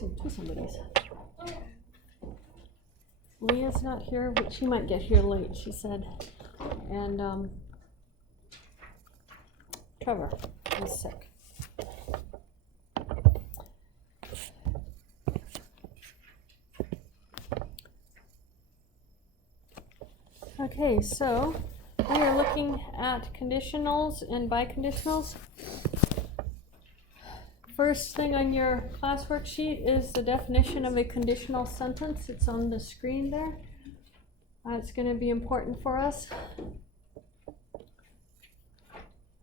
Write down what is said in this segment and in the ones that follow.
missing two somebodies. Leah's not here, but she might get here late, she said. And Trevor is sick. Okay, so we are looking at conditionals and biconditionals. First thing on your class worksheet is the definition of a conditional sentence. It's on the screen there. It's going to be important for us. It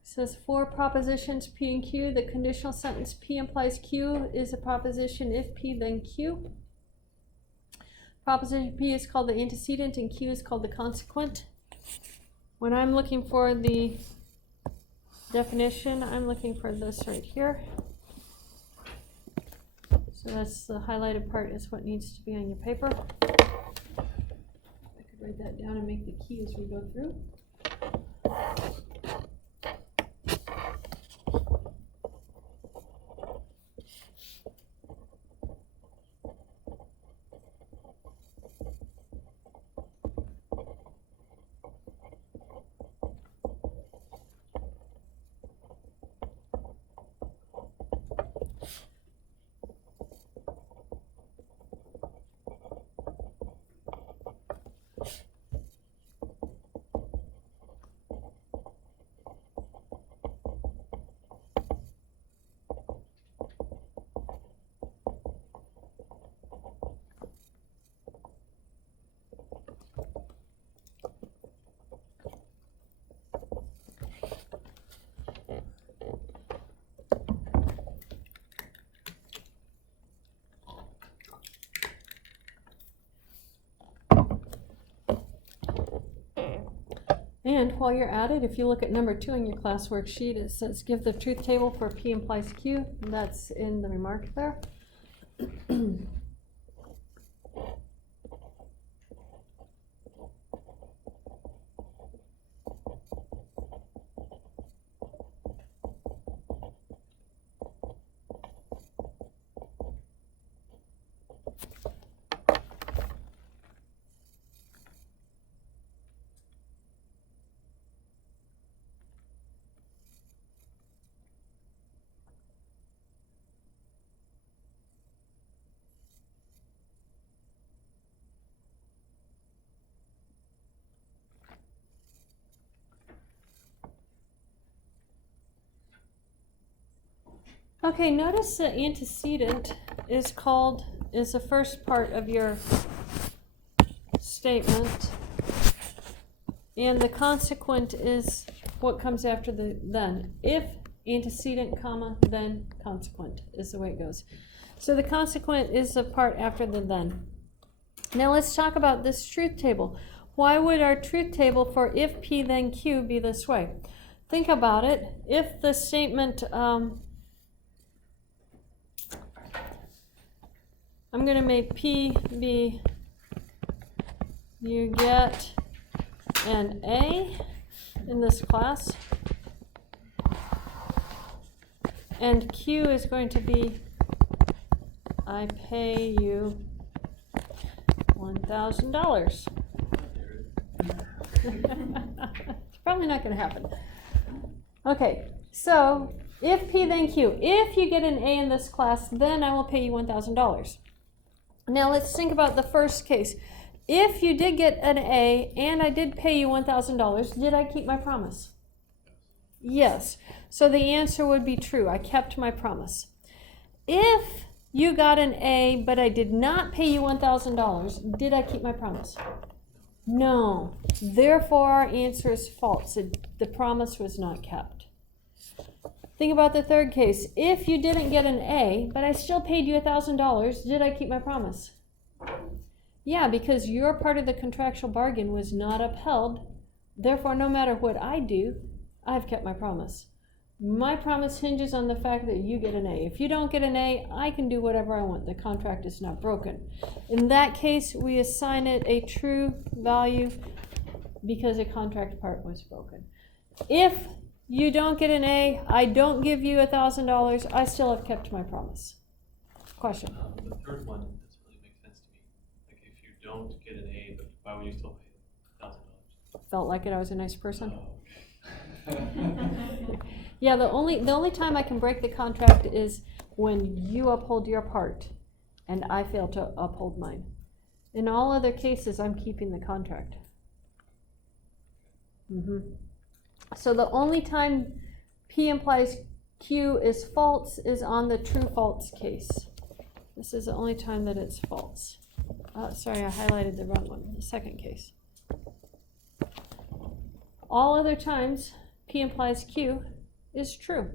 says for propositions P and Q, the conditional sentence P implies Q is a proposition if P then Q. Proposition P is called the antecedent and Q is called the consequent. When I'm looking for the definition, I'm looking for this right here. So that's the highlighted part is what needs to be on your paper. I could write that down and make the key as we go through. And while you're at it, if you look at number 2 on your class worksheet, it says give the truth table for P implies Q. And that's in the remark there. Okay, notice the antecedent is the first part of your statement, and the consequent is what comes after the then. If antecedent, comma, then consequent is the way it goes. So the consequent is the part after the then. Now let's talk about this truth table. Why would our truth table for if P then Q be this way? Think about it. If the statement I'm going to make P be you get an A in this class, and Q is going to be I pay you $1,000. It's probably not going to happen. Okay, so if P then Q, if you get an A in this class, then I will pay you $1,000. Now let's think about the first case. If you did get an A and I did pay you $1,000, did I keep my promise? Yes. So the answer would be true. I kept my promise. If you got an A but I did not pay you $1,000, did I keep my promise? No. Therefore, our answer is false. The promise was not kept. Think about the third case. If you didn't get an A, but I still paid you $1,000, did I keep my promise? Yeah, because your part of the contractual bargain was not upheld. Therefore, no matter what I do, I've kept my promise. My promise hinges on the fact that you get an A. If you don't get an A, I can do whatever I want. The contract is not broken. In that case, we assign it a true value because the contract part was broken. If you don't get an A, I don't give you $1,000, I still have kept my promise. question. The third one doesn't really make sense to me. Like, if you don't get an A, but why would you still pay $1,000? Felt like it, I was a nice person. Oh, okay. Yeah, the only time I can break the contract is when you uphold your part and I fail to uphold mine. In all other cases, I'm keeping the contract. So the only time P implies Q is false is on the true-false case. This is the only time that it's false. Sorry, I highlighted the wrong one, the second case. All other times, P implies Q is true.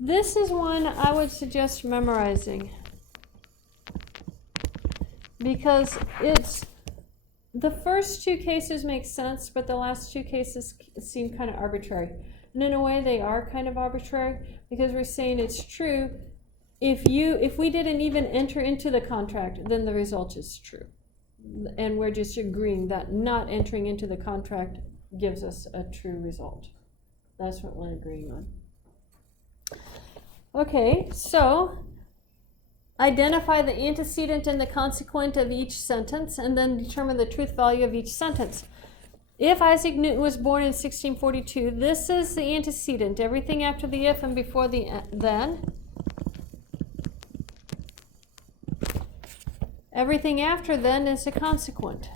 This is one I would suggest memorizing because the first two cases make sense, but the last two cases seem kind of arbitrary. And in a way, they are kind of arbitrary because we're saying it's true. If we didn't even enter into the contract, then the result is true. And we're just agreeing that not entering into the contract gives us a true result. That's what we're agreeing on. Okay, so identify the antecedent and the consequent of each sentence, and then determine the truth value of each sentence. If Isaac Newton was born in 1642, this is the antecedent, everything after the if and before the then. Everything after then is a consequent.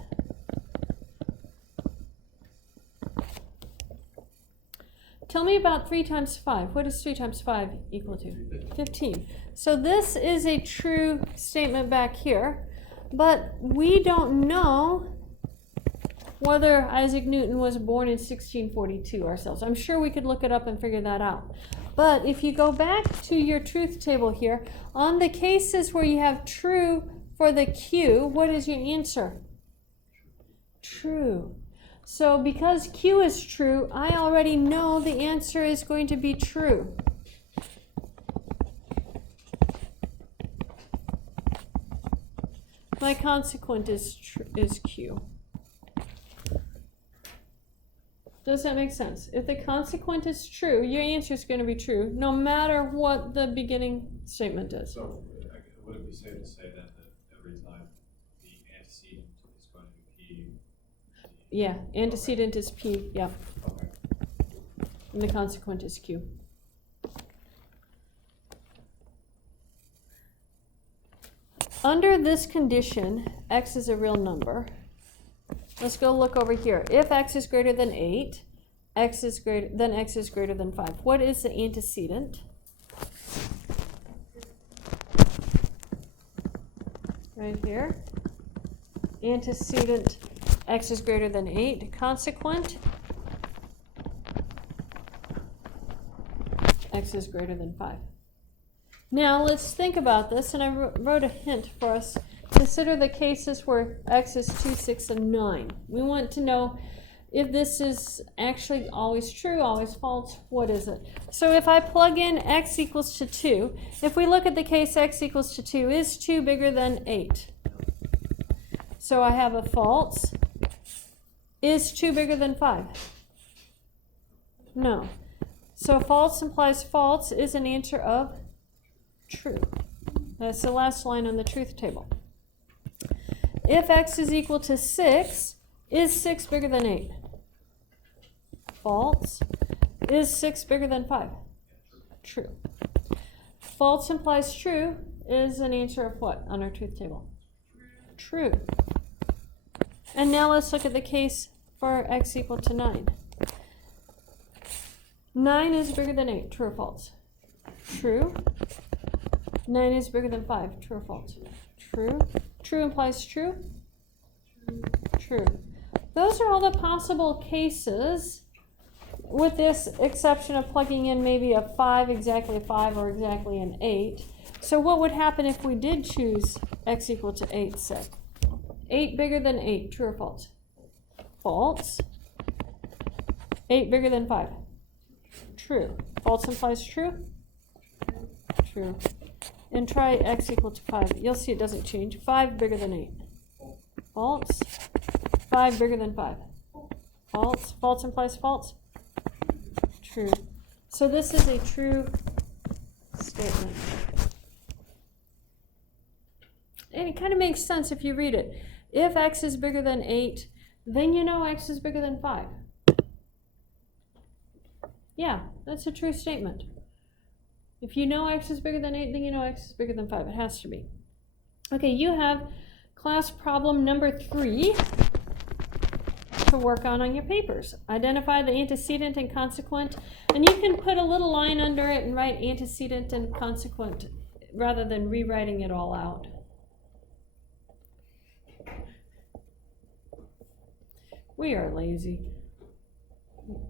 Tell me about 3 times 5. What is 3 times 5 equal to? 15. So this is a true statement back here, but we don't know whether Isaac Newton was born in 1642 ourselves. I'm sure we could look it up and figure that out. But if you go back to your truth table here, on the cases where you have true for the Q, what is your answer? True. So because Q is true, I already know the answer is going to be true. My consequent is Q. Does that make sense? If the consequent is true, your answer is going to be true, no matter what the beginning statement is. So would it be safe to say then that every time the antecedent is going to be P? Yeah, antecedent is P, yeah. Okay. And the consequent is Q. Under this condition, x is a real number. Let's go look over here. If x is greater than 8, x is greater than 5. What is the antecedent? Right here. Antecedent, x is greater than 8. Consequent, x is greater than 5. Now let's think about this, and I wrote a hint for us. Consider the cases where x is 2, 6, and 9. We want to know if this is actually always true, always false, what is it? So if I plug in x equals to 2, if we look at the case x equals to 2, is 2 bigger than 8? So I have a false. Is 2 bigger than 5? No. So false implies false is an answer of true. That's the last line on the truth table. If x is equal to 6, is 6 bigger than 8? False. Is 6 bigger than 5? True. False implies true is an answer of what on our truth table? True. And now let's look at the case for x equal to 9. 9 is bigger than 8. True or false? True. 9 is bigger than 5. True or false? True. True implies true? True. Those are all the possible cases, with this exception of plugging in maybe a 5, exactly a 5, or exactly an 8. So what would happen if we did choose x equal to 8, say? 8 bigger than 8. True or false? False. 8 bigger than 5. True. False implies true? True. And try x equal to 5. You'll see it doesn't change. 5 bigger than 8. False. 5 bigger than 5. False. False implies false? True. So this is a true statement. It kind of makes sense if you read it. If x is bigger than 8, then you know x is bigger than 5. Yeah, that's a true statement. If you know x is bigger than 8, then you know x is bigger than 5. It has to be. Okay, you have class problem number 3 to work on your papers. Identify the antecedent and consequent, and you can put a little line under it and write antecedent and consequent rather than rewriting it all out. We are lazy.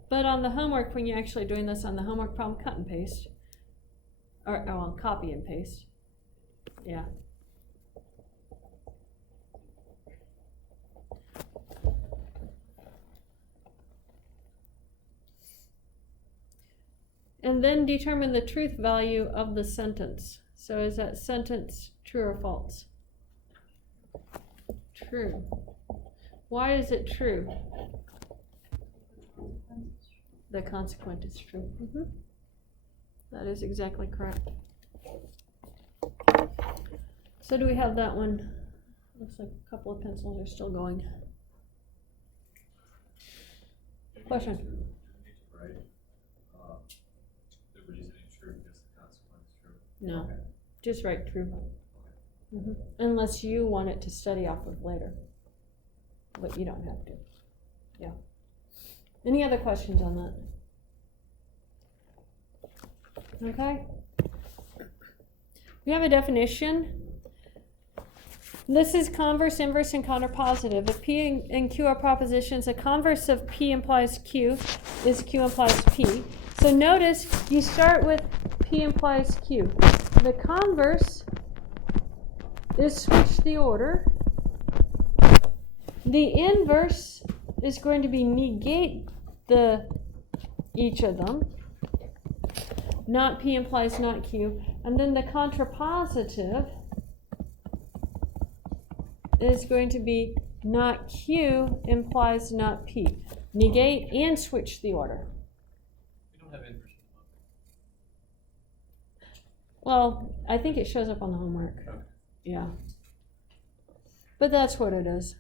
But on the homework, when you're actually doing this on the homework problem, cut and paste. Or well, copy and paste. Yeah. And then determine the truth value of the sentence. So is that sentence true or false? True. Why is it true? The consequent is true. That is exactly correct. So do we have that one? Looks like a couple of pencils are still going. Question? Right. The reasoning true because the consequence is true. No, Okay. just write true. Unless you want it to study off of later. But you don't have to. Yeah. Any other questions on that? Okay. We have a definition. This is converse, inverse, and counterpositive. If P and Q are propositions, the converse of P implies Q is Q implies P. So notice you start with P implies Q. The converse is switch the order. The inverse is going to be negate each of them. Not P implies not Q. And then the contrapositive is going to be not Q implies not P. Negate and switch the order. We don't have inverse in the book. Well, I think it shows up on the homework. Okay. Yeah. But that's what it is.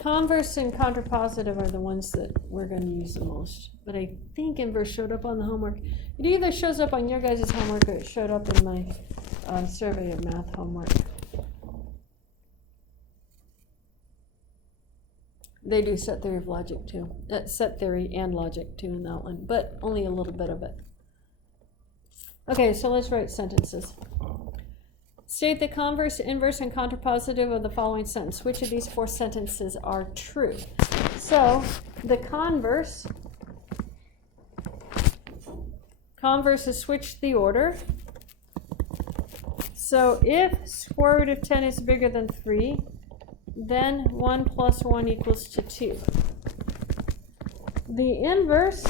Converse and contrapositive are the ones that we're going to use the most. But I think inverse showed up on the homework. It either shows up on your guys' homework or it showed up in my survey of math homework. They do set theory of logic too. Set theory and logic too in that one, but only a little bit of it. Okay, so let's write sentences. State the converse, inverse, and contrapositive of the following sentence. Which of these 4 sentences are true? So the converse is switch the order. So if square root of 10 is bigger than 3, then 1 plus 1 equals to 2. The inverse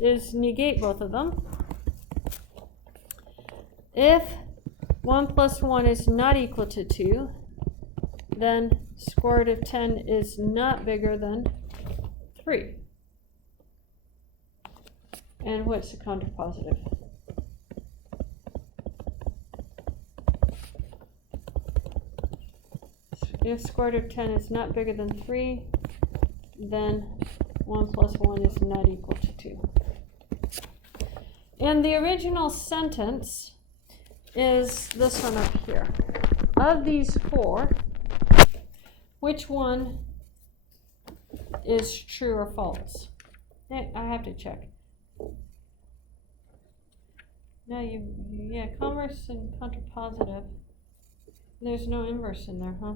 is negate both of them. If 1 plus 1 is not equal to 2, then square root of 10 is not bigger than 3. And what's the contrapositive? If square root of 10 is not bigger than 3, then 1 plus 1 is not equal to 2. And the original sentence is this one up here. Of these 4, which one is true or false? I have to check. No, yeah, converse and contrapositive. There's no inverse in there, huh?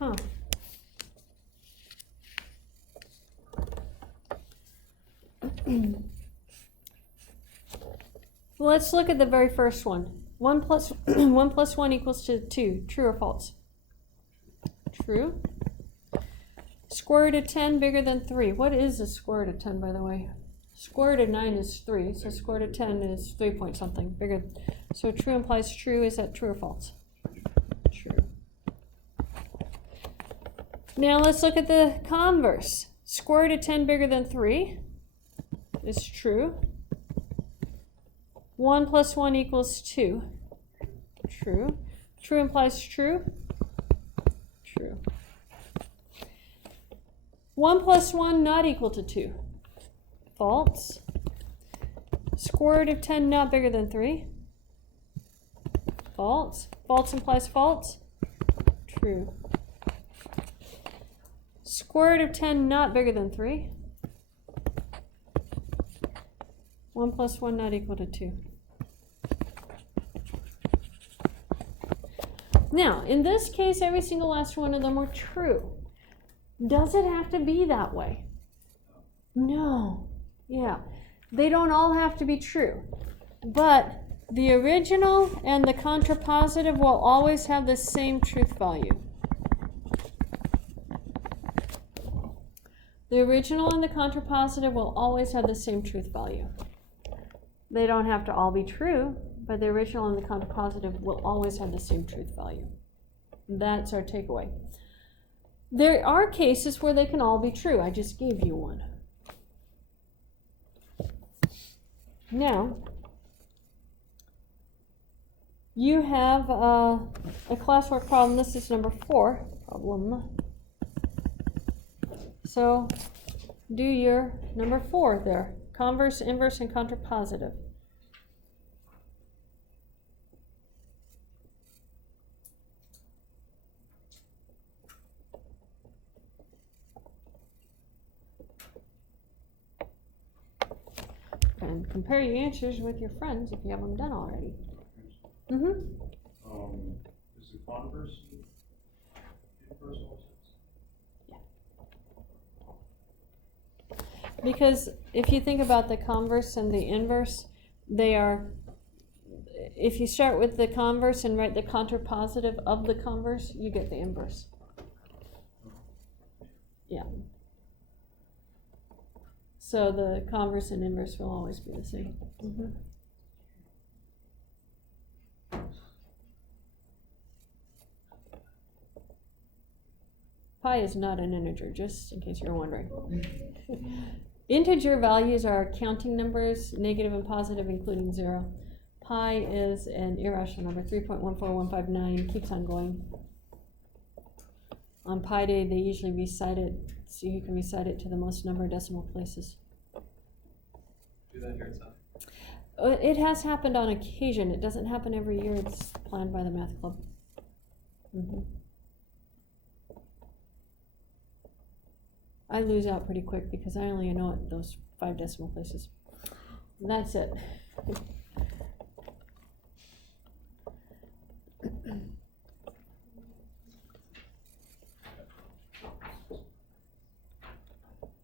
Huh. Let's look at the very first one. 1 plus 1 equals to 2. True or false? True. Square root of 10 bigger than 3. What is the square root of 10, by the way? Square root of 9 is 3, so square root of 10 is 3 point something bigger. So true implies true. Is that true or false? True. Now let's look at the converse. Square root of 10 bigger than 3 is true. 1 plus 1 equals 2. True. True implies true. True. 1 plus 1 not equal to 2. False. Square root of 10 not bigger than 3. False. False implies false. True. Square root of 10 not bigger than 3. 1 plus 1 not equal to 2. Now, in this case, every single last one of them were true. Does it have to be that way? No. Yeah. They don't all have to be true. But the original and the contrapositive will always have the same truth value. The original and the contrapositive will always have the same truth value. They don't have to all be true, but the original and the contrapositive will always have the same truth value. That's our takeaway. There are cases where they can all be true. I just gave you one. Now, you have a classwork problem. This is number 4 problem. So do your number 4 there. Converse, inverse, and contrapositive. And compare your answers with your friends if you have them done already. Is the converse inverse also? Because if you think about the converse and the inverse, they are, if you start with the converse and write the contrapositive of the converse, you get the inverse. Yeah. So the converse and inverse will always be the same. Pi is not an integer, just in case you're wondering. Integer values are counting numbers, negative and positive, including 0. Pi is an irrational number, 3.14159, keeps on going. On Pi Day, they usually recite it, so you can recite it to the most number of decimal places. Do that here at South. It has happened on occasion. It doesn't happen every year. It's planned by the math club. I lose out pretty quick because I only know it those 5 decimal places. And that's it.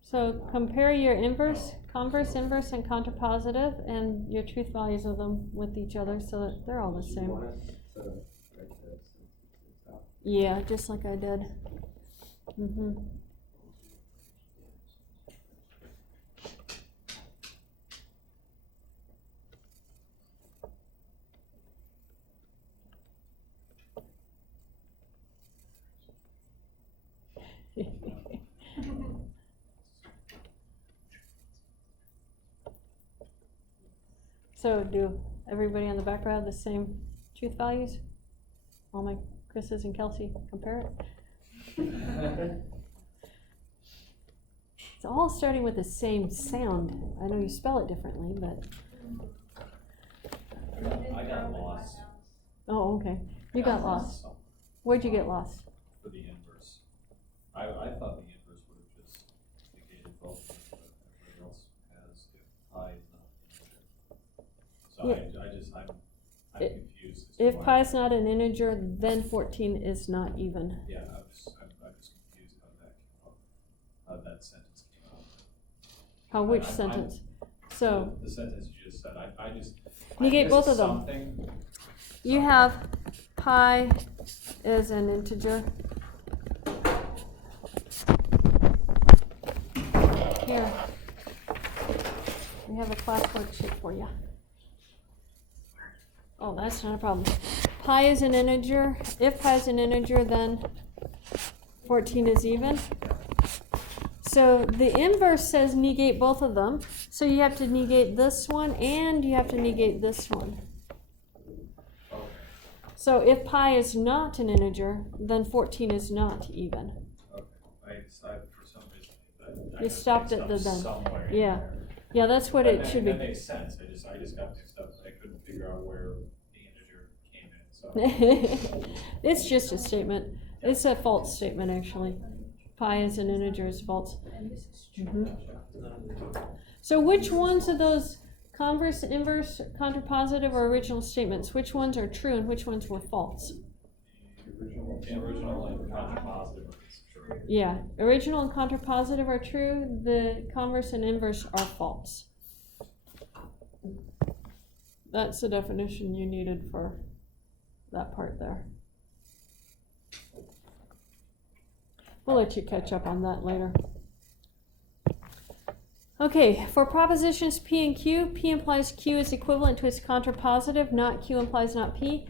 So compare your inverse, converse, inverse, and contrapositive, and your truth values of them with each other so that they're all the same. Yeah, just like I did. So do everybody on the back row have the same truth values? All my Chris's and Kelsey compare it? It's all starting with the same sound. I know you spell it differently, but... I got lost. Oh, okay. You got lost. Where'd you get lost? For the inverse. I thought the inverse would have just negated both, but everybody else has if pi is not an integer. So Yeah. I'm confused. As to If why. pi is not an integer, then 14 is not even. Yeah, I'm just confused how that sentence came out. How which I'm- sentence? So The sentence you just said, I just. You I get missed both of them. something. you have pi is an integer. Here, we have a class worksheet for you. Oh, that's not a problem. Pi is an integer. If pi is an integer, then 14 is even. So the inverse says negate both of them. So you have to negate this one and you have to negate this one. Okay. So if pi is not an integer, then 14 is not even. Okay. I decided for some reason that. You stopped at the then. Somewhere in Yeah. there. Yeah, that's what But it should be. That makes sense. I just got mixed up. I couldn't figure out where the integer came in, so. It's just a statement. It's a false statement, actually. Pi as an integer is false. Mhm. So which ones of those converse, inverse, contrapositive, or original statements, which ones are true and which ones were false? The original and contrapositive is true. Yeah, original and contrapositive are true. The converse and inverse are false. That's the definition you needed for that part there. We'll let you catch up on that later. Okay, for propositions P and Q, P implies Q is equivalent to its contrapositive, not Q implies not P.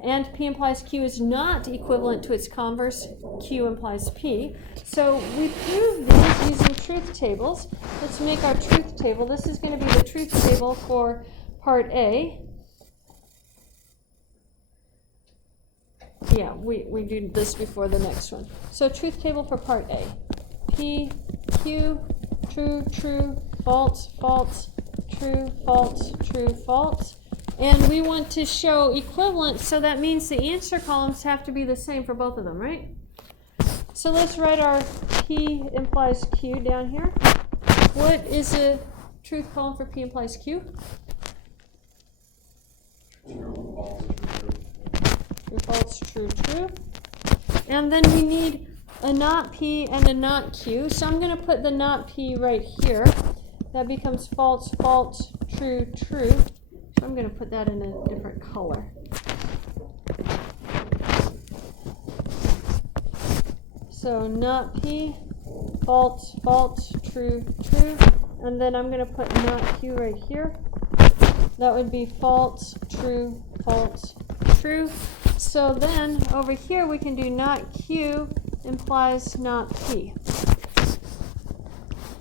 And P implies Q is not equivalent to its converse, Q implies P. So we prove these using truth tables. Let's make our truth table. This is going to be the truth table for part A. Yeah, we do this before the next one. So truth table for part A. P, Q, true, true, false, false, true, false, true, false. And we want to show equivalence, so that means the answer columns have to be the same for both of them, right? So let's write our P implies Q down here. What is the truth column for P implies Q? True, false, true, True, false, true, true. And then we need a not P and a not Q. So I'm going to put the not P right here. That becomes false, false, true, true. So I'm going to put that in a different color. So not P, false, false, true, true. And then I'm going to put not Q right here. That would be false, true, true. So then over here we can do not Q implies not P.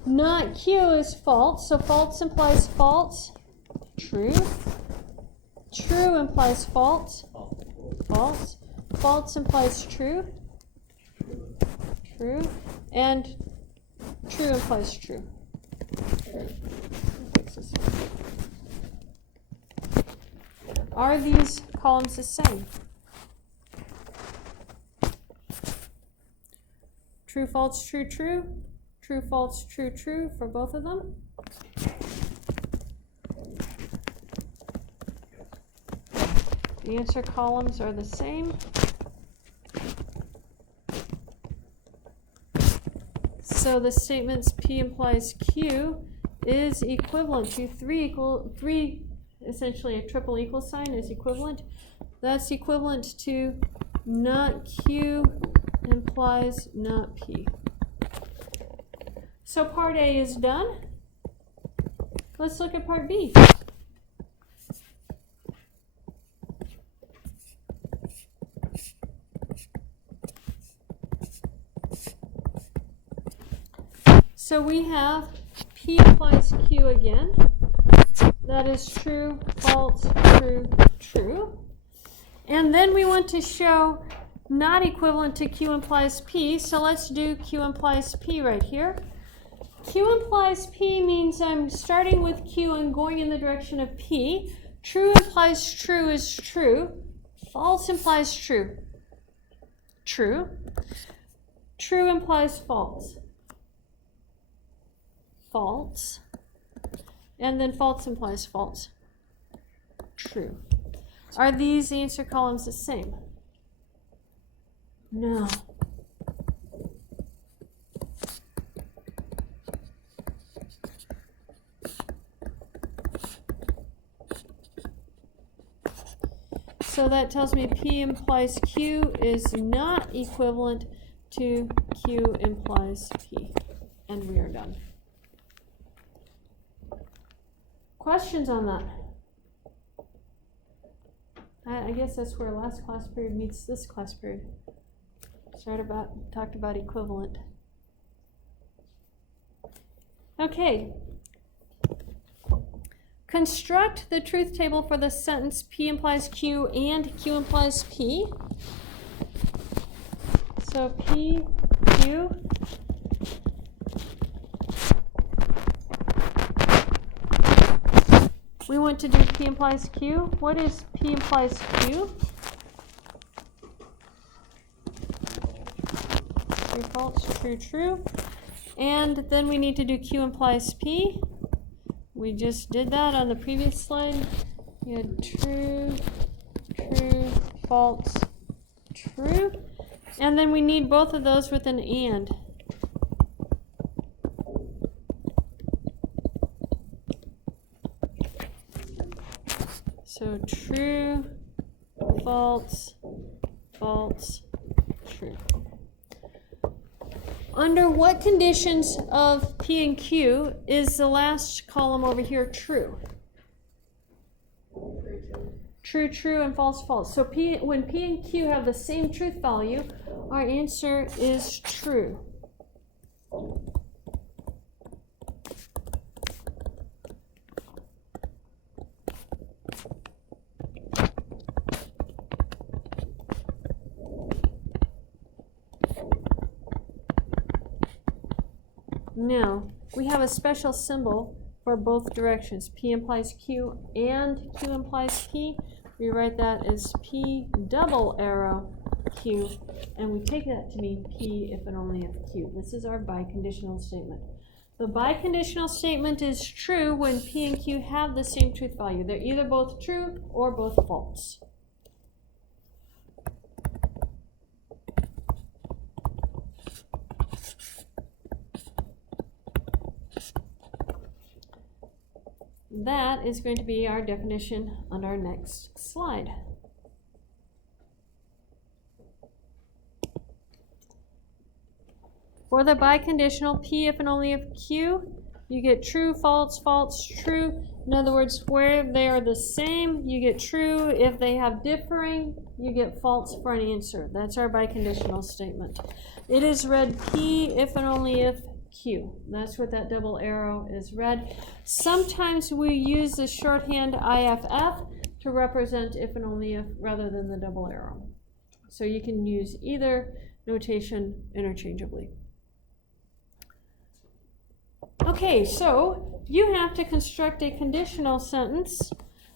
Not Q is false, so false implies false, true. True implies false, false. False implies true, true. And true implies true. Fix this one. Are these columns the same? True, false, true, true. True, false, true, true for both of them. The answer columns are the same. So the statements P implies Q is equivalent to three, essentially a triple equal sign is equivalent. That's equivalent to not Q implies not P. So part A is done. Let's look at part B. So we have P implies Q again. That is true, false, true, true. And then we want to show not equivalent to Q implies P, so let's do Q implies P right here. Q implies P means I'm starting with Q and going in the direction of P. True implies true is true. False implies true. True. True implies false. False. And then false implies false. True. Are these answer columns the same? No. So that tells me P implies Q is not equivalent to Q implies P. And we are done. Questions on that? I guess that's where last class period meets this class period. Talked about equivalent. Okay. Construct the truth table for the sentence P implies Q and Q implies P. So P, Q. We want to do P implies Q. What is P implies Q? True, false, true, true. And then we need to do Q implies P. We just did that on the previous slide. You had true, true, false, true. And then we need both of those with an and. So true, false, false, true. Under what conditions of P and Q is the last column over here true? True, true, and false, false. So when P and Q have the same truth value, our answer is true. Now, we have a special symbol for both directions. P implies Q and Q implies P. We write that as P double arrow Q, and we take that to mean P if and only if Q. This is our biconditional statement. The biconditional statement is true when P and Q have the same truth value. They're either both true or both false. That is going to be our definition on our next slide. For the biconditional P if and only if Q, you get true, false, false, true. In other words, where they are the same, you get true. If they have differing, you get false for an answer. That's our biconditional statement. It is read P if and only if Q. That's what that double arrow is read. Sometimes we use the shorthand IFF to represent if and only if rather than the double arrow. So you can use either notation interchangeably. Okay, so you have to construct a conditional sentence.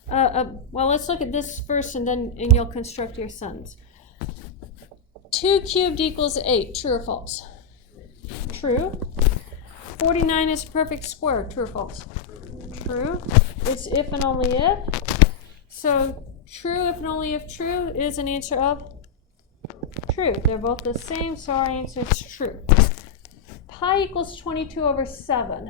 Well, let's look at this first and you'll construct your sentence. 2 cubed equals 8, true or false? True. 49 is a perfect square, true or false? True. It's if and only if. So true if and only if true is an answer of true. They're both the same, so our answer is true. Pi equals 22 over 7.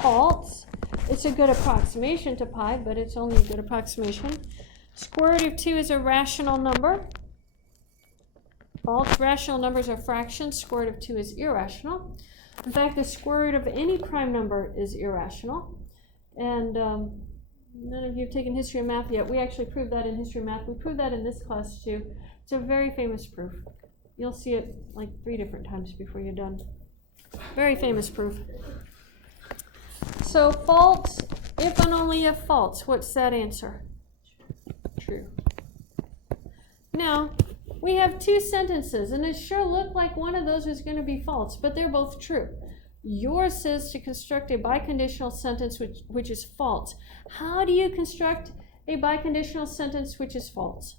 False. It's a good approximation to pi, but it's only a good approximation. Square root of 2 is a rational number. False. Rational numbers are fractions. Square root of 2 is irrational. In fact, the square root of any prime number is irrational. And none of you have taken history of math yet. We actually proved that in history of math. We proved that in this class too. It's a very famous proof. You'll see it like 3 different times before you're done. Very famous proof. So false, if and only if false. What's that answer? True. Now, we have 2 sentences, and it sure looked like one of those was going to be false, but they're both true. Yours says to construct a biconditional sentence which is false. How do you construct a biconditional sentence which is false?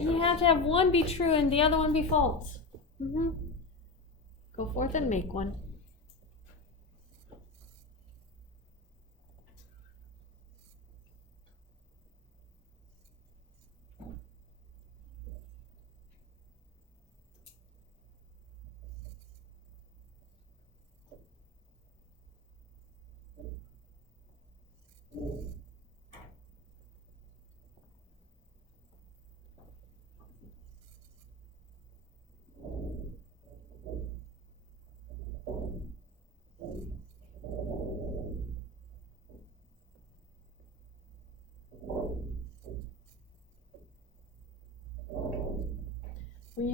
You have to have one be true and the other one be false. Go forth and make one.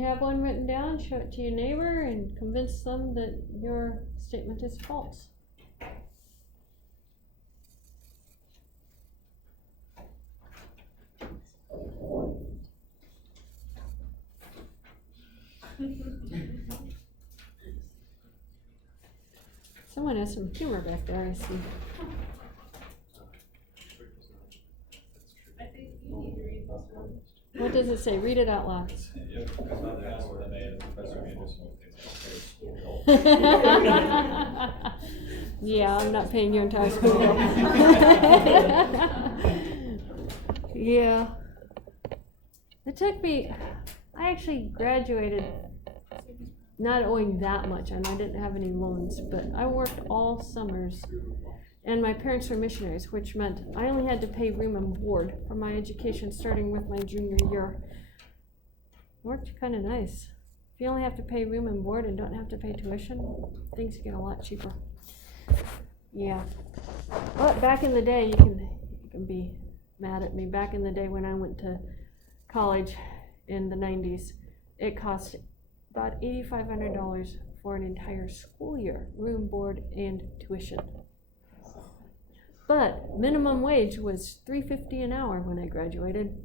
have one written down, show it to your neighbor and convince them that your statement is false. Someone has some humor back there, I see. I think you need to read this one. What does it say? Read it out loud. If it's not there, it's the man, Professor Anderson, it's Yeah, I'm not paying your entire school bill. Yeah. It took me, I actually graduated not owing that much, and I didn't have any loans, but I worked all summers. And my parents were missionaries, which meant I only had to pay room and board for my education starting with my junior year. Worked kind of nice. If you only have to pay room and board and don't have to pay tuition, things get a lot cheaper. Yeah. But back in the day, you can be mad at me. Back in the day when I went to college in the 90s, it cost about $8,500 for an entire school year, room, board, and tuition. But minimum wage was $3.50 an hour when I graduated.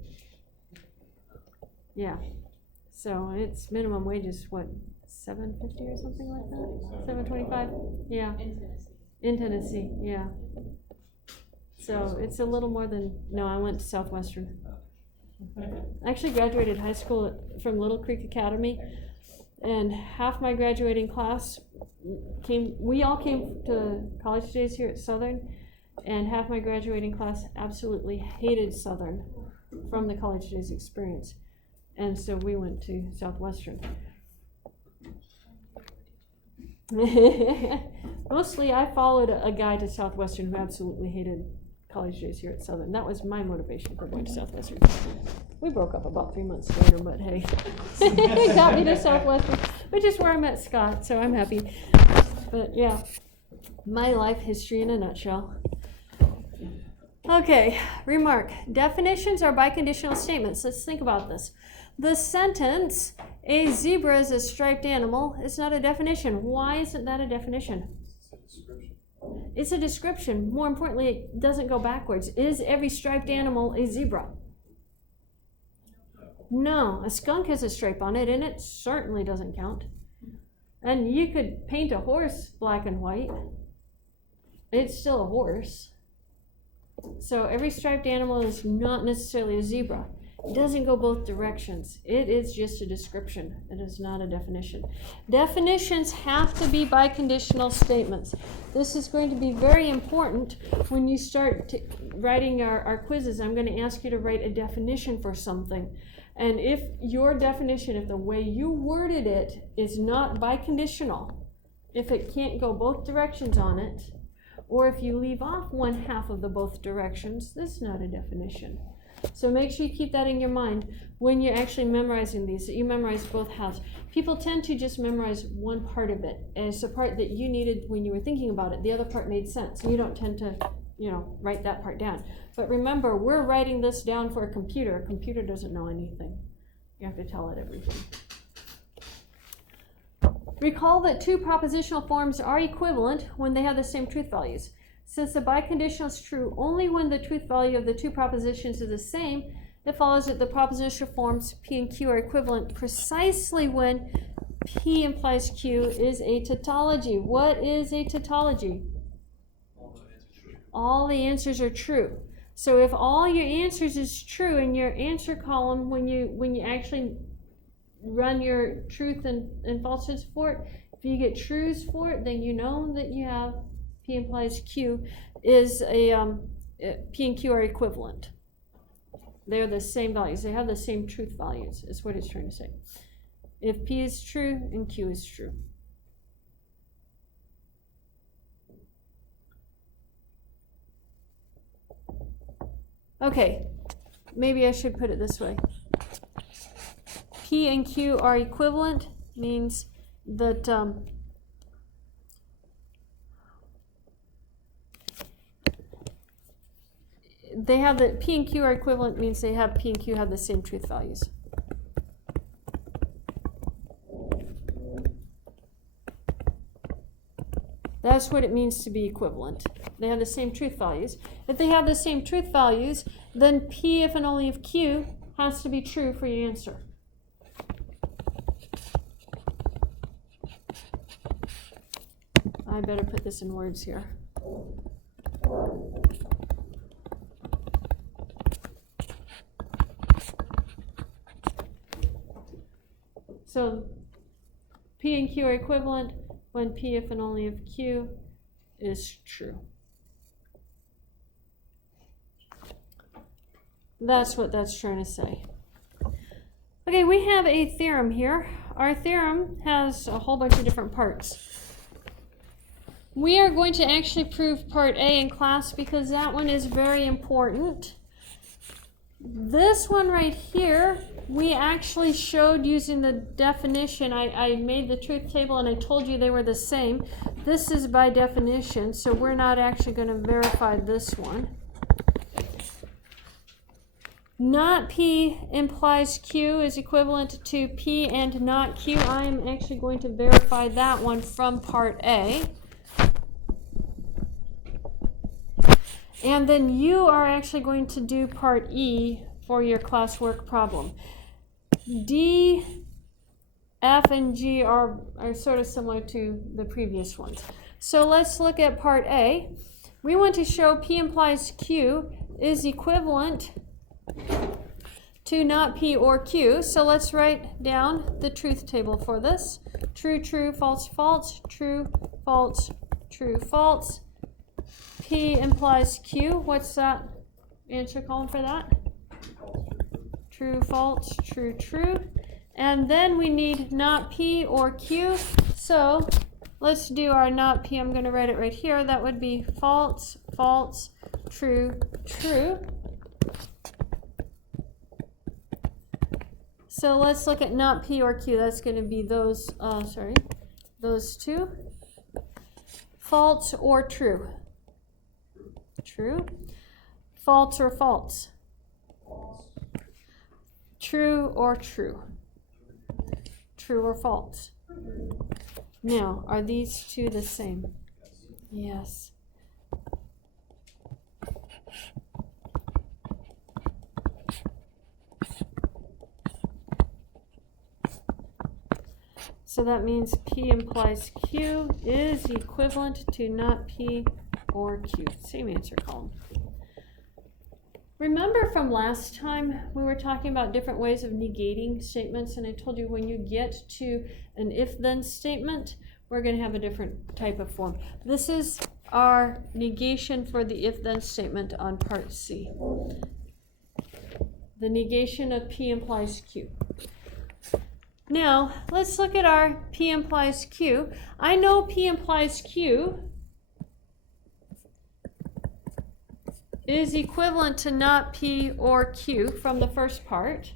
Yeah. So it's minimum wage is what, $7.50 or something like that? $7.25? Yeah. In Tennessee, yeah. So it's a little more than, no, I went to Southwestern. I actually graduated high school from Little Creek Academy, and half my graduating class we all came to college days here at Southern, and half my graduating class absolutely hated Southern from the college days experience. And so we went to Southwestern. Mostly I followed a guy to Southwestern who absolutely hated college days here at Southern. That was my motivation for going to Southwestern. We broke up about 3 months later, but hey, it got me to Southwestern, which is where I met Scott, so I'm happy. But yeah, my life history in a nutshell. Okay, remark. Definitions are biconditional statements. Let's think about this. The sentence, a zebra is a striped animal, is not a definition. Why isn't that a definition? It's a description. More importantly, it doesn't go backwards. Is every striped animal a zebra? No, a skunk has a stripe on it, and it certainly doesn't count. And you could paint a horse black and white. It's still a horse. So every striped animal is not necessarily a zebra. It doesn't go both directions. It is just a description. It is not a definition. Definitions have to be biconditional statements. This is going to be very important when you start writing our quizzes. I'm going to ask you to write a definition for something. And if your definition, if the way you worded it is not biconditional, if it can't go both directions on it, or if you leave off one half of the both directions, this is not a definition. So make sure you keep that in your mind when you're actually memorizing these, that you memorize both halves. People tend to just memorize one part of it, and it's the part that you needed when you were thinking about it. The other part made sense. You don't tend to, write that part down. But remember, we're writing this down for a computer. A computer doesn't know anything. You have to tell it everything. Recall that two propositional forms are equivalent when they have the same truth values. Since the biconditional is true only when the truth value of the two propositions is the same, it follows that the propositional forms P and Q are equivalent precisely when P implies Q is a tautology. What is a tautology? All the answers are true. So if all your answers is true in your answer column, when you actually run your truth and falsehoods for it, if you get truths for it, then you know that you have P implies Q is P and Q are equivalent. They're the same values. They have the same truth values, is what it's trying to say. If P is true and Q is true. Okay, maybe I should put it this way. P and Q are equivalent means that they have the P and Q are equivalent means they have P and Q have the same truth values. That's what it means to be equivalent. They have the same truth values. If they have the same truth values, then P if and only if Q has to be true for your answer. I better put this in words here. So P and Q are equivalent when P if and only if Q is true. That's what that's trying to say. Okay, we have a theorem here. Our theorem has a whole bunch of different parts. We are going to actually prove part A in class because that one is very important. This one right here, we actually showed using the definition. I made the truth table and I told you they were the same. This is by definition, so we're not actually going to verify this one. Not P implies Q is equivalent to P and not Q. I am actually going to verify that one from part A. And then you are actually going to do part E for your classwork problem. D, F, and G are sort of similar to the previous ones. So let's look at part A. We want to show P implies Q is equivalent to not P or Q. So let's write down the truth table for this. True, true, false, false, true, false, true, false. P implies Q. What's that answer column for that? True, false, true, true. And then we need not P or Q. So let's do our not P. I'm going to write it right here. That would be false, false, true, true. So let's look at not P or Q. That's going to be those two. False or true? True. False or false? False. True or true? True or false? Now, are these two the same? Yes. So that means P implies Q is equivalent to not P or Q. Same answer column. Remember from last time we were talking about different ways of negating statements, and I told you when you get to an if-then statement, we're going to have a different type of form. This is our negation for the if-then statement on part C. The negation of P implies Q. Now, let's look at our P implies Q. I know P implies Q is equivalent to not P or Q from the first part.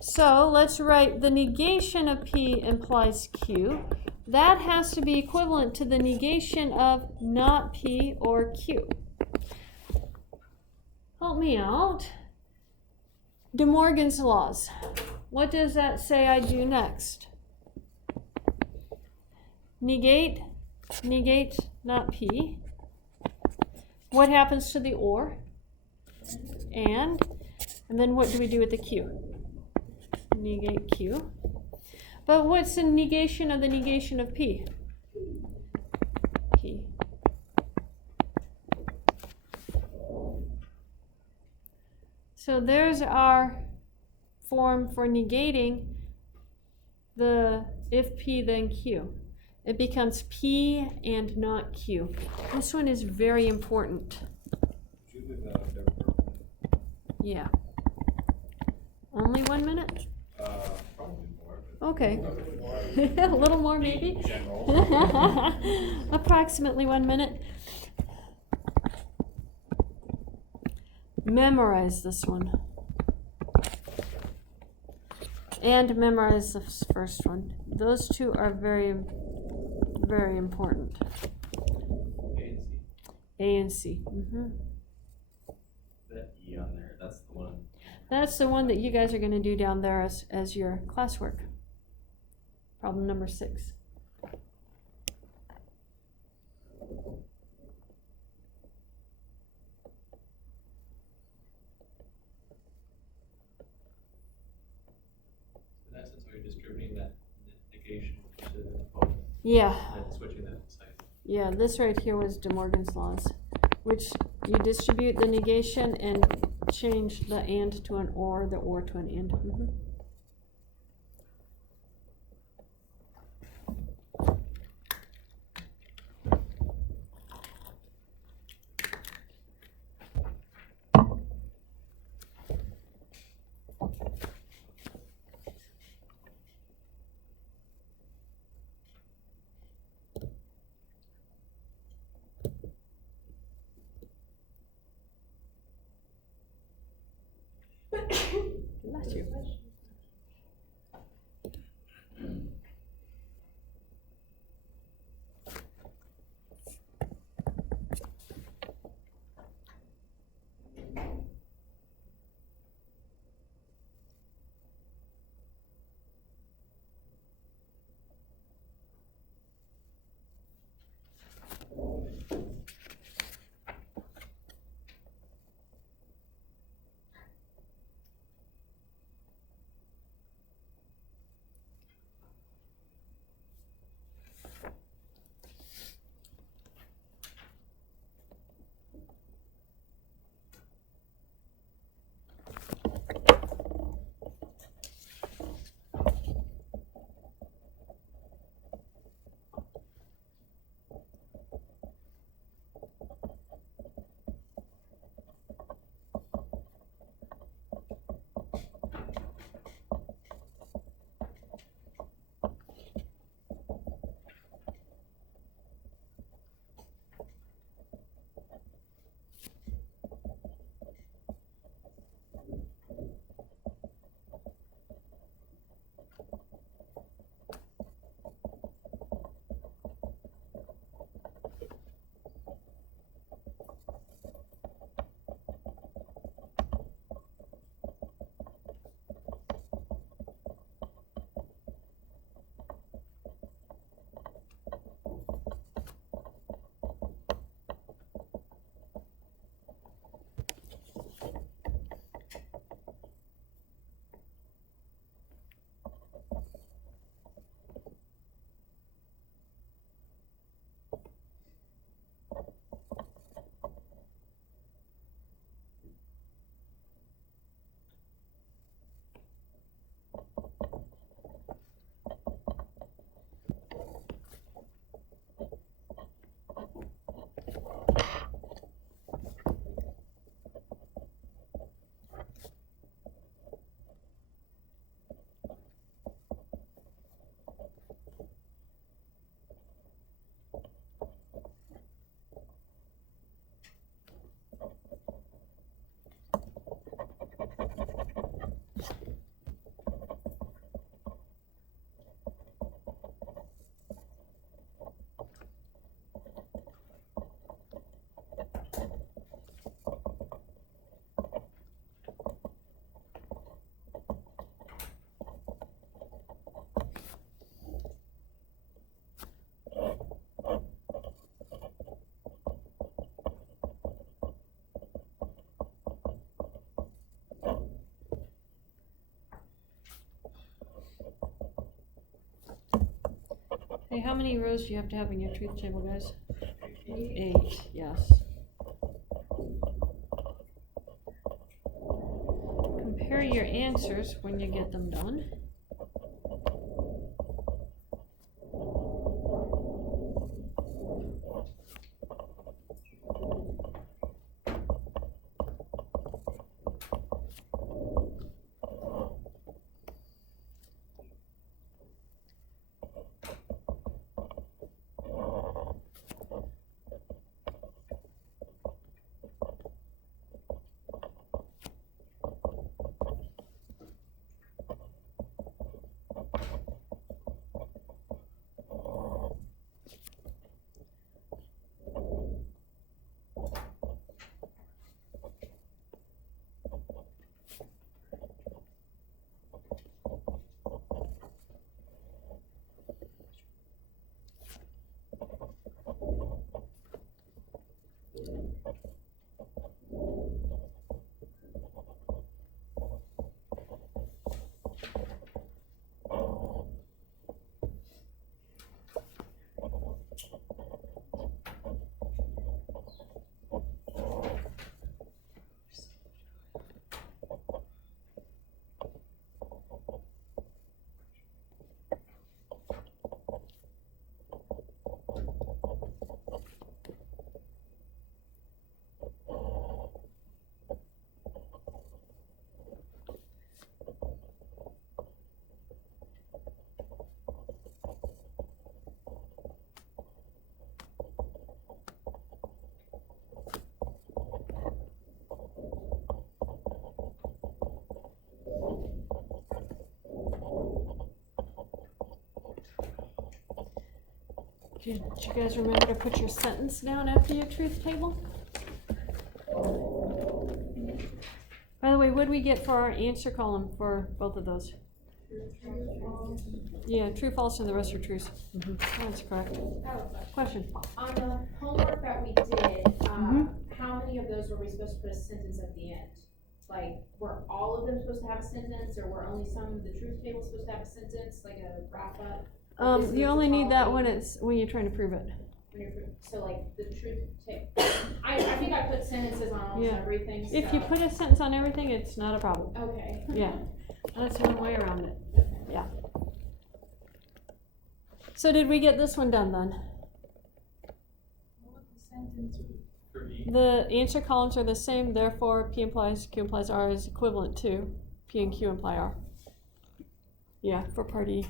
So let's write the negation of P implies Q. That has to be equivalent to the negation of not P or Q. Help me out. De Morgan's laws. What does that say I do next? Negate not P. What happens to the or? And then what do we do with the Q? Negate Q. But what's the negation of the negation of P? P. So there's our form for negating the if P then Q. It becomes P and not Q. This one is very important. Would you leave that up there for a minute? Yeah. Only 1 minute? Probably more. But Okay. A little more maybe? in general. Approximately 1 minute. Memorize this one. And memorize the first one. Those two are very, very important. A and C. A and C. That E on there, that's the one. That's the one that you guys are going to do down there as your classwork. Problem number 6. Yeah, and then switching that to site. yeah, this right here was De Morgan's laws, which you distribute the negation and change the and to an or, the or to an and. Mhm. Bless you. Hey, how many rows do you have to have in your truth table, guys? 8, yes. Compare your answers when you get them done. Did you guys remember to put your sentence down after your truth table? By the way, what did we get for our answer column for both of those? Yeah, true, false, and the rest are truths. That's correct. Question? On the homework that we did, how many of those were we supposed to put a sentence at the end? Like, were all of them supposed to have a sentence, or were only some of the truth tables supposed to have a sentence, like a wrap up? You only need that when you're trying to prove it. So like the truth table, I think I put sentences on almost Yeah. everything, so. If you put a sentence on everything, it's not a problem. Okay. Yeah, that's one way around it. Yeah. So did we get this one done then? For E, The answer columns are the same, therefore P implies Q implies R is equivalent to P and Q imply R. Yeah, for part E.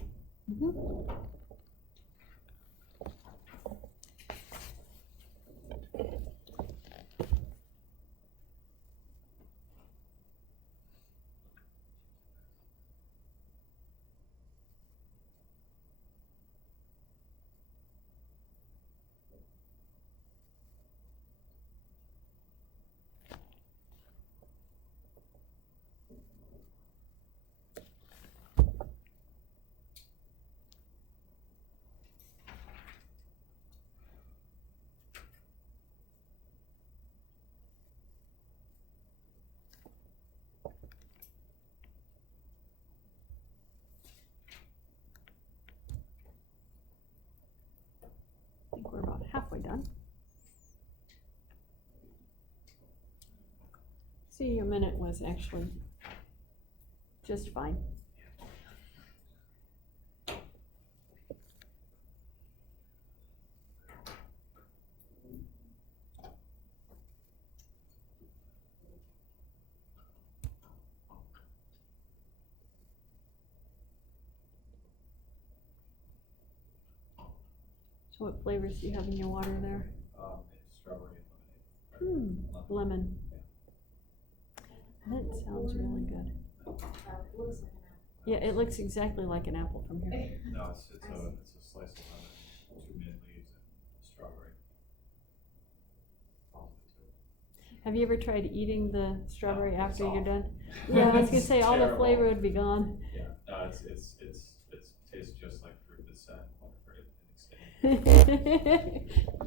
I think we're about halfway done. See, your minute was actually just fine. So what flavors do you have in your water there? It's strawberry and lemonade. Lemon. That sounds really good. Looks like an Yeah, it looks exactly like an apple from here. No, it's a slice of lemon, 2 mint leaves, and strawberry. All of it too. Have you ever tried eating the strawberry No, after it's you're awful. done? Yeah, I was gonna It's say all the terrible. flavor would be gone. Yeah, no, it tastes just like fruit that's set for extinct.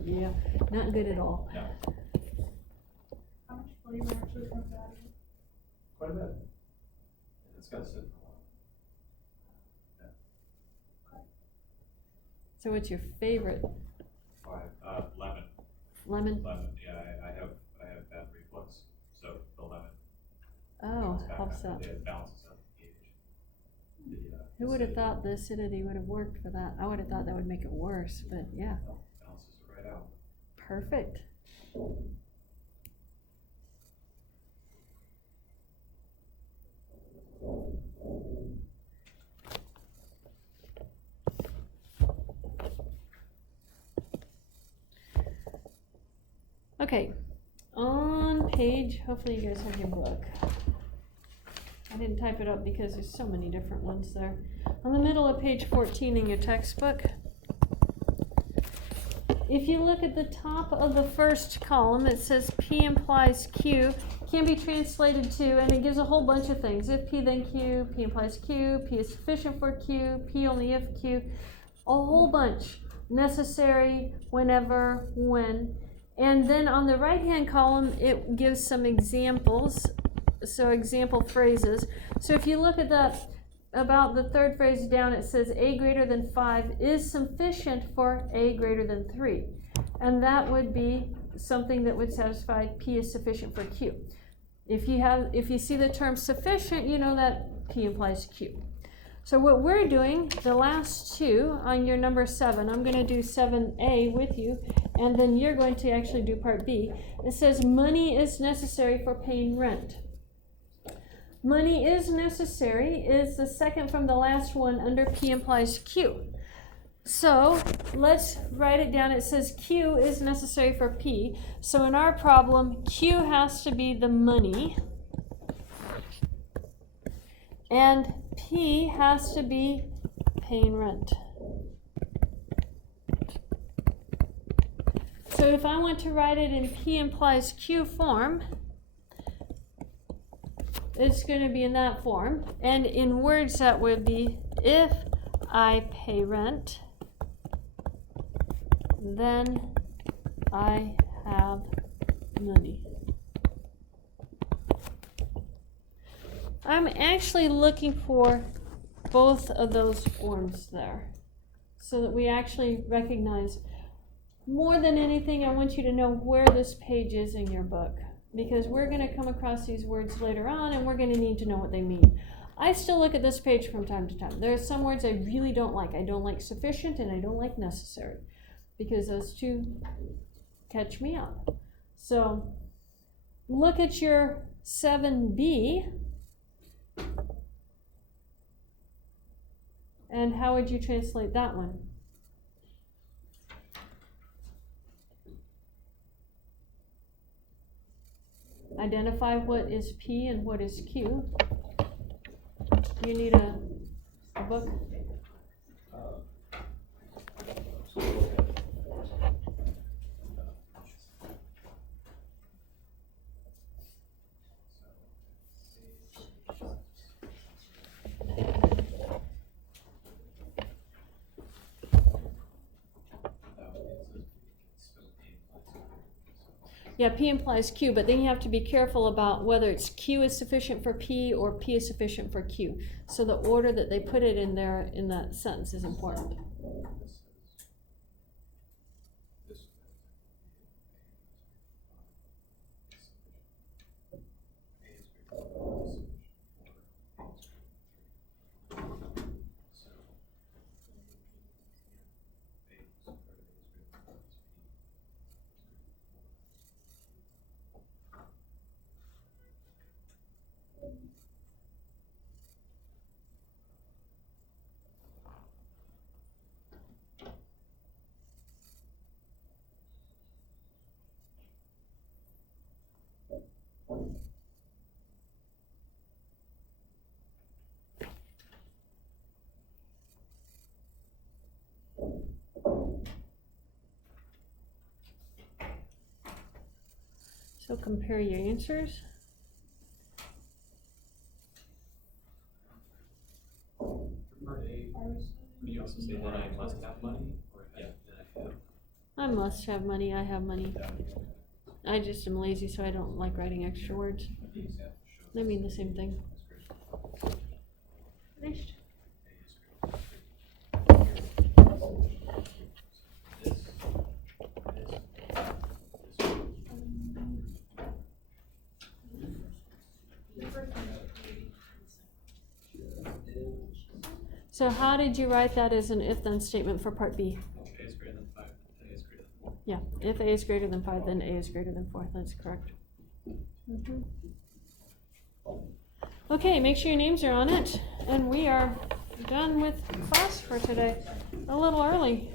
Yeah, not good at all. No, How much flavor actually comes out of it? quite a bit. And it's gotta sit for a while. So what's your favorite? Lemon, Lemon? yeah, I have bad reflux, so the lemon. Oh, comes back helps out. that. It balances out the pH. Who would have thought the acidity would have worked for that? I would have thought that would make it worse, but yeah, Balances it right out. perfect. Okay, on page, hopefully you guys have your book. I didn't type it up because there's so many different ones there. On the middle of page 14 in your textbook, if you look at the top of the first column, it says P implies Q, can be translated to, and it gives a whole bunch of things. If P then Q, P implies Q, P is sufficient for Q, P only if Q, a whole bunch. Necessary, whenever, when. And then on the right-hand column, it gives some examples, so example phrases. So if you look at that, about the third phrase down, it says A greater than 5 is sufficient for A greater than 3. And that would be something that would satisfy P is sufficient for Q. If you see the term sufficient, you know that P implies Q. So what we're doing, the last two on your number 7, I'm going to do 7A with you, and then you're going to actually do part B. It says money is necessary for paying rent. Money is necessary is the second from the last one under P implies Q. So let's write it down. It says Q is necessary for P. So in our problem, Q has to be the money, and P has to be paying rent. So if I want to write it in P implies Q form, it's going to be in that form. And in words, that would be, if I pay rent, then I have money. I'm actually looking for both of those forms there, so that we actually recognize. More than anything, I want you to know where this page is in your book, because we're going to come across these words later on and we're going to need to know what they mean. I still look at this page from time to time. There are some words I really don't like. I don't like sufficient and I don't like necessary, because those two catch me up. So look at your 7B, and how would you translate that one? Identify what is P and what is Q. You need a book? So we'll look at Yeah, P implies Q, but then you have to be careful about whether it's Q is sufficient for P or P is sufficient for Q. So the order that they put it in there in that sentence is important. So compare your answers. For part A, would you also say that I must have money, or that I have? I must have money, I have money. I just am lazy, so I don't like writing extra words. They mean the same thing. Finished? So how did you write that as an if-then statement for part B? If A is greater than 5, then A is greater than 4. Yeah, if A is greater than 5, then A is greater than 4. That's correct. Okay, make sure your names are on it. And we are done with class for today. A little early.